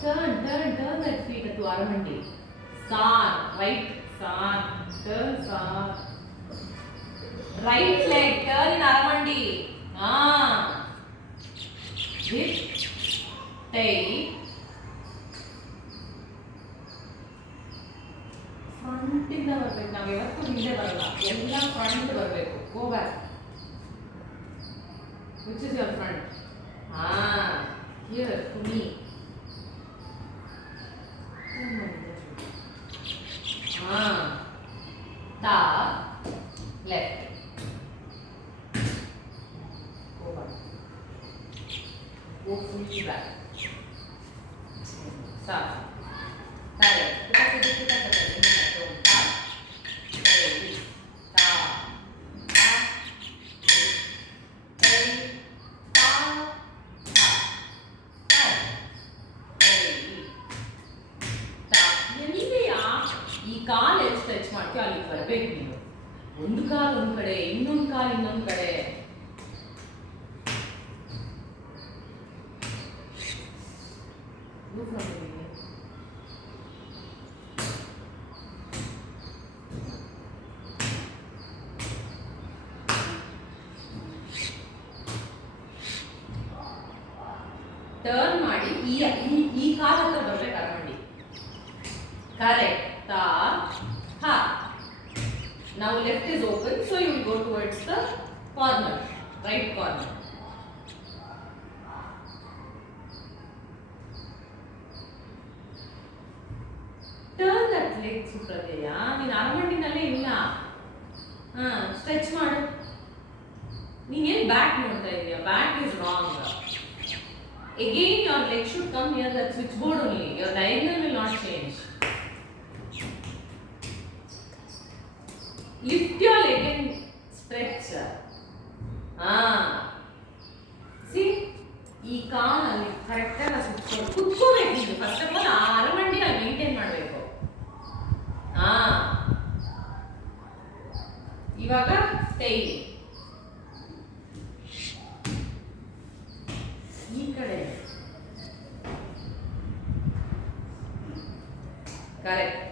Turn that feet to Aramandi. Sar, right, sar, turn sar. Right leg, turn in Aramandi. Ah. Hip, tail. Front ಇಂದ ಬರಬೇಕು. ನಾವು ಯಾವತ್ತೂ ಹಿಂದೆ ಬರಲ್ಲ. ಎಲ್ಲ ಫ್ರಂಟ್ ಬರಬೇಕು. Go back. Which is your front? Ah, here to me. Ta, left. Go back. Go fully back. Sa, left. Ta, ಈ ಕಾಲು ಎಷ್ಟು ಸ್ಟ್ರೆಚ್ ಮಾಡ್ತೀವಿ ಅಲ್ಲಿ ಬರಬೇಕು ನೀನು. ಒಂದು ಕಾಲು ಒಂದು ಕಡೆ, ಇನ್ನೊಂದು ಕಾಲು ಇನ್ನೊಂದು ಕಡೆ. ಟರ್ನ್ ಮಾಡಿ ಈ ಕಾಲು ಹತ್ರ ಬರ್ಬೇಕು ಅರಮಂಡಿ. Correct. Ta, ha. Now left is open, so you will go towards the corner, right corner. Turn that leg, Supradeya. ನೀನು ಅರಮಂಡಿನಲ್ಲೇ ಇಲ್ಲ. ಸ್ಟ್ರೆಚ್ ಮಾಡು. ನೀನೇನು ಬ್ಯಾಕ್ ನೋಡ್ತಾ ಇದೀಯ? Back is wrong. Again your leg should come near that switchboard only. Your diagonal will not change. Lift your leg and stretch. See, ಈ ಕಾಲಲ್ಲಿ ಕರೆಕ್ಟಾಗಿ ಸುತ್ಕೊಂಡು ಕುತ್ಕೋಬೇಕು. ನೀವು ಫಸ್ಟ್ ಆಫ್ ಆಲ್ ಅರಮಂಡಿ ಅಲ್ಲಿ ಮೇಂಟೈನ್ ಮಾಡಬೇಕು. ಇವಾಗ ಟೈಲ್ ಈ ಕಡೆ. Correct.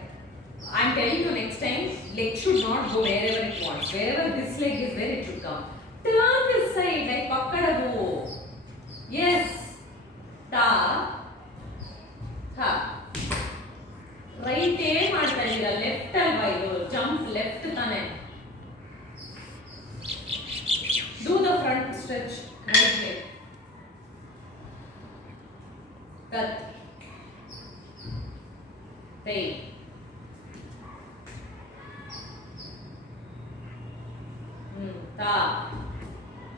I am telling you next time, leg should not go wherever it wants. Wherever this leg is, where it should come. Turn this side like pakkadadu. Yes. Ta. Ha. Right ಏನ್ ಮಾಡ್ತಾ ಇದ್ದೀರಾ? Left ಅಲ್ವಾ ಇದು? Jump left ತಾನೆ. Do the front stretch. Right leg. Cut. Tail. Ta,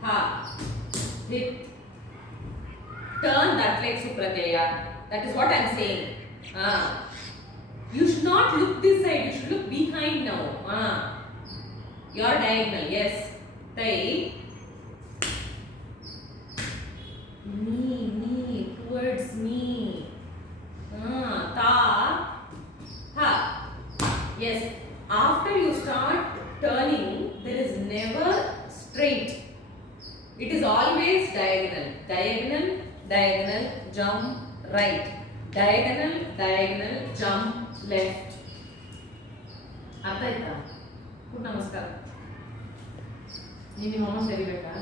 ha, hip. Turn that leg, Supradeya. That is what I am saying. You should not look this side. You should look behind now. Your diagonal. Yes. Tail. Knee towards me. Ta, ha. Yes. After you start turning, there is never straight. It is always diagonal. Diagonal, diagonal, jump right. Diagonal, diagonal, jump left. ಅರ್ಥ ಆಯ್ತಾ? ನಮಸ್ಕಾರ. ನೀವು ನಿಮ್ಮ ಅಮ್ಮ ಸರಿಬೇಕಾ?